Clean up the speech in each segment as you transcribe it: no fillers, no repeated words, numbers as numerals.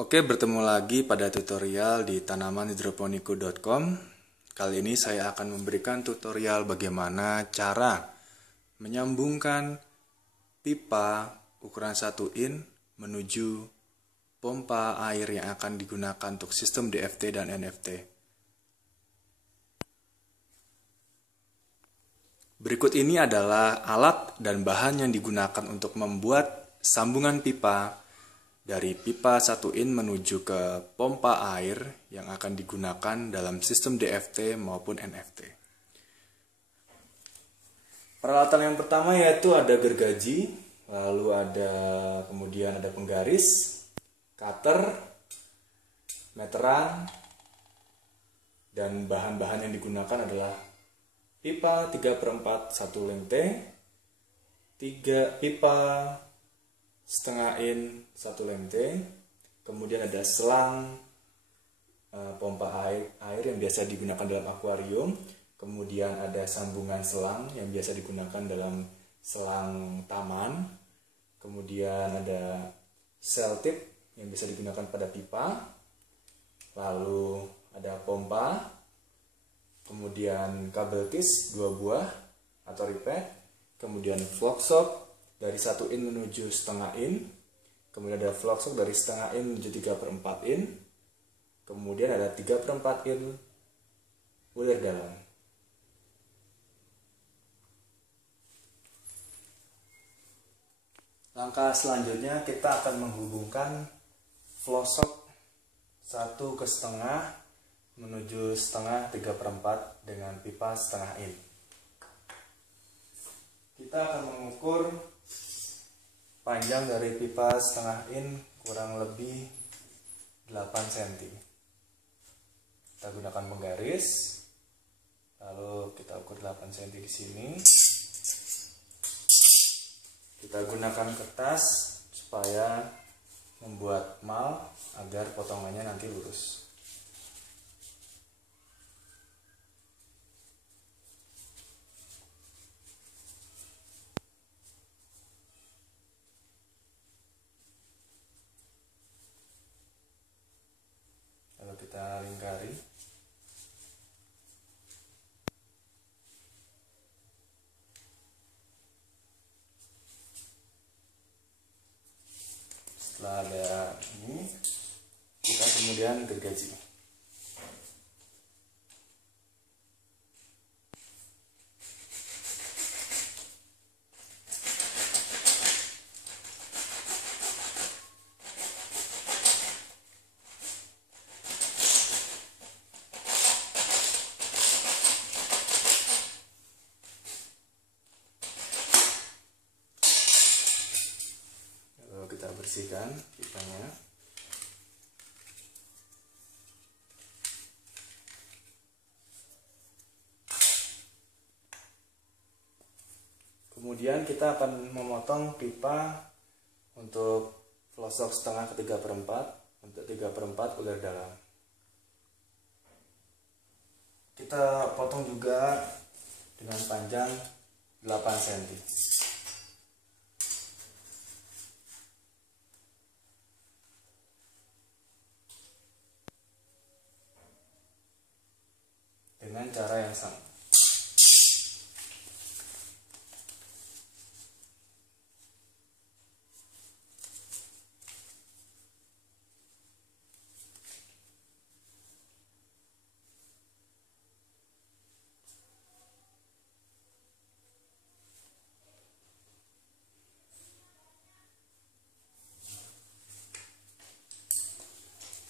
Oke, bertemu lagi pada tutorial di tanamanhidroponiku.com. Kali ini saya akan memberikan tutorial bagaimana cara menyambungkan pipa ukuran 1 in menuju pompa air yang akan digunakan untuk sistem DFT dan NFT. Berikut ini adalah alat dan bahan yang digunakan untuk membuat sambungan pipa dari pipa 1 in menuju ke pompa air yang akan digunakan dalam sistem DFT maupun NFT. Peralatan yang pertama yaitu ada gergaji, lalu kemudian ada penggaris, cutter, meteran, dan bahan-bahan yang digunakan adalah pipa 3/4 1 lengte, 3 pipa setengah in 1 lengte, kemudian ada selang pompa air yang biasa digunakan dalam akuarium, kemudian ada sambungan selang yang biasa digunakan dalam selang taman, kemudian ada sel tip yang bisa digunakan pada pipa, lalu ada pompa, kemudian kabel kis 2 buah atau ripet, kemudian vlog sock dari 1 in menuju setengah in, kemudian ada vlog sock dari setengah in menuju 3/4 in, kemudian ada 3/4 in bulir dalam. Langkah selanjutnya kita akan menghubungkan vlog sock 1 ke setengah menuju setengah 3/4 dengan pipa setengah in. Kita akan mengukur panjang dari pipa setengah in kurang lebih 8 cm. Kita gunakan penggaris, lalu kita ukur 8 cm di sini. Kita gunakan kertas supaya membuat mal agar potongannya nanti lurus. Lalu kita lingkari. Setelah ada ini, kita kemudian gergaji. Kita bersihkan pipanya. Kemudian kita akan memotong pipa untuk vlog sock setengah ke 3/4 untuk 3/4 bulir dalam. Kita potong juga dengan panjang 8 cm. Dengan cara yang sama.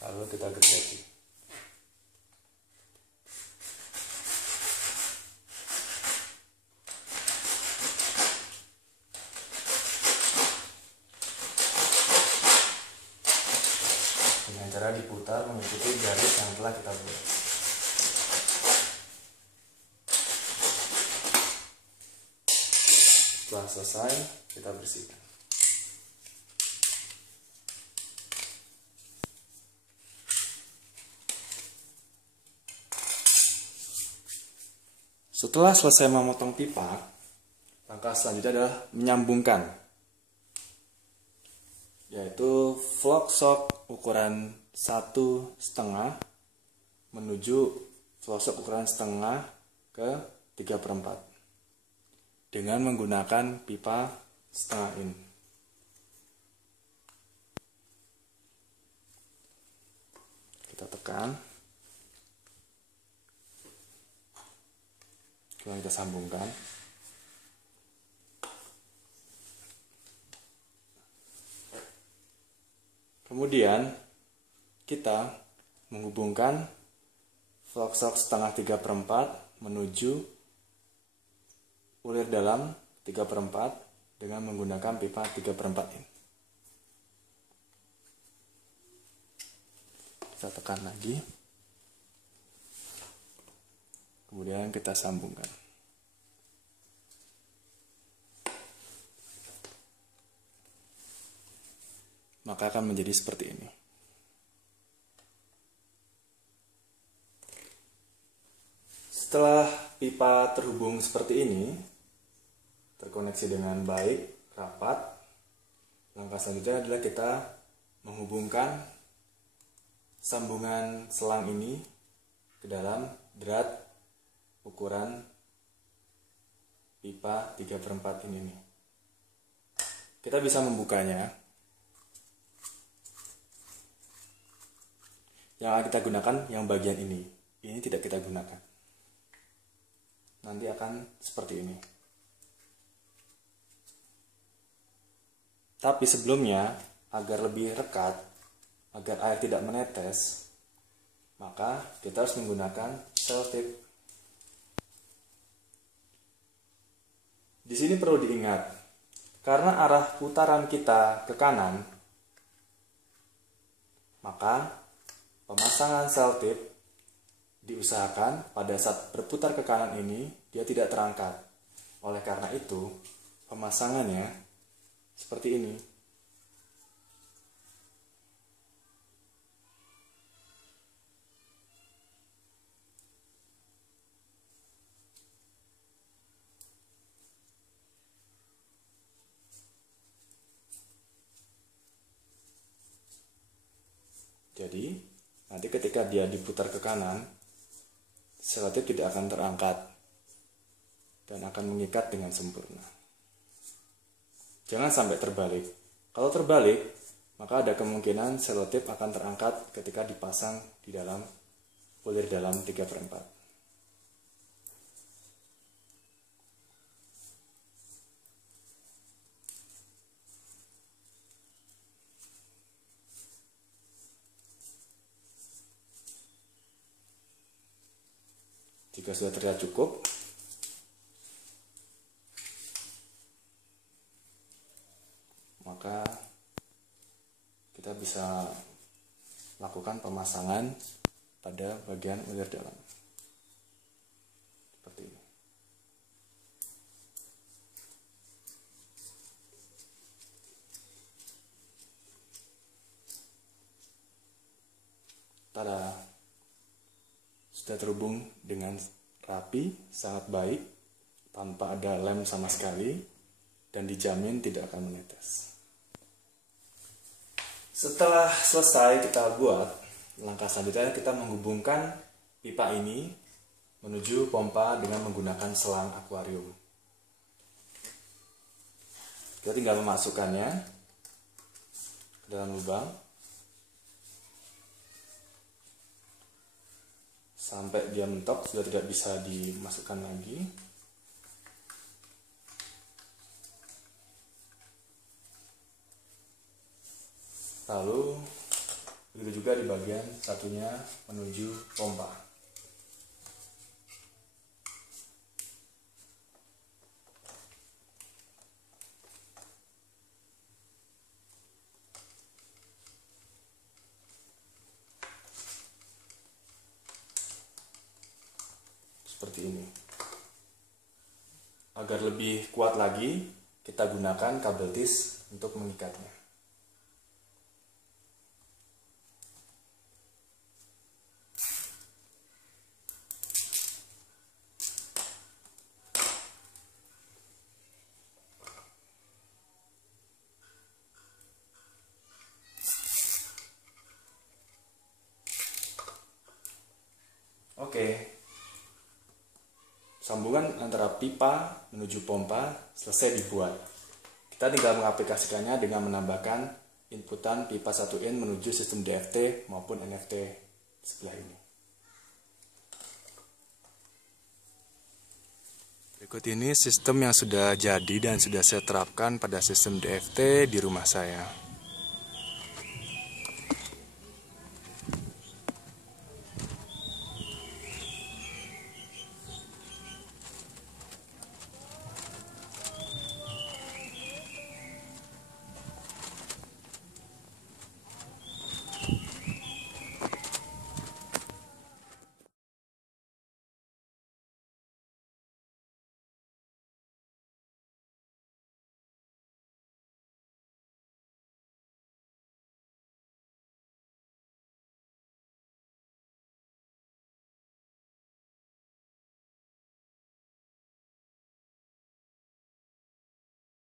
Lalu kita gergaji. Dengan cara diputar mengikuti garis yang telah kita buat. Setelah selesai, kita bersihkan. Setelah selesai memotong pipa, langkah selanjutnya adalah menyambungkan, yaitu vlog sock ukuran 1,5 menuju pelosok ukuran setengah ke 3/4 dengan menggunakan pipa setengah in. Kita tekan, kemudian kita sambungkan. Kemudian kita menghubungkan pelosok setengah 3/4 menuju ulir dalam 3/4 dengan menggunakan pipa 3/4 ini. Kita tekan lagi, kemudian kita sambungkan. Maka akan menjadi seperti ini. Setelah pipa terhubung seperti ini, terkoneksi dengan baik, rapat, langkah selanjutnya adalah kita menghubungkan sambungan selang ini ke dalam drat ukuran pipa 3/4 ini nih. Kita bisa membukanya. Yang akan kita gunakan yang bagian ini tidak kita gunakan. Nanti akan seperti ini. Tapi sebelumnya, agar lebih rekat, agar air tidak menetes, maka kita harus menggunakan selotip. Di sini perlu diingat, karena arah putaran kita ke kanan, maka pemasangan selotip diusahakan pada saat berputar ke kanan ini dia tidak terangkat. Oleh karena itu, pemasangannya seperti ini. Jadi, nanti ketika dia diputar ke kanan, selotip tidak akan terangkat dan akan mengikat dengan sempurna. Jangan sampai terbalik. Kalau terbalik, maka ada kemungkinan selotip akan terangkat ketika dipasang di dalam ulir dalam 3/4. Jika sudah terlihat cukup, maka kita bisa lakukan pemasangan pada bagian ulir dalam. Seperti ini. Tada! Sudah terhubung dengan rapi, sangat baik, tanpa ada lem sama sekali, dan dijamin tidak akan menetes. Setelah selesai kita buat, langkah selanjutnya kita menghubungkan pipa ini menuju pompa dengan menggunakan selang akuarium. Kita tinggal memasukkannya ke dalam lubang sampai dia mentok, sudah tidak bisa dimasukkan lagi. Lalu begitu juga di bagian satunya menuju pompa. Seperti ini. Agar lebih kuat lagi, kita gunakan kabel tis untuk mengikatnya. Oke. Sambungan antara pipa menuju pompa selesai dibuat. Kita tinggal mengaplikasikannya dengan menambahkan inputan pipa 1in menuju sistem DFT maupun NFT sebelah ini. Berikut ini sistem yang sudah jadi dan sudah saya terapkan pada sistem DFT di rumah saya.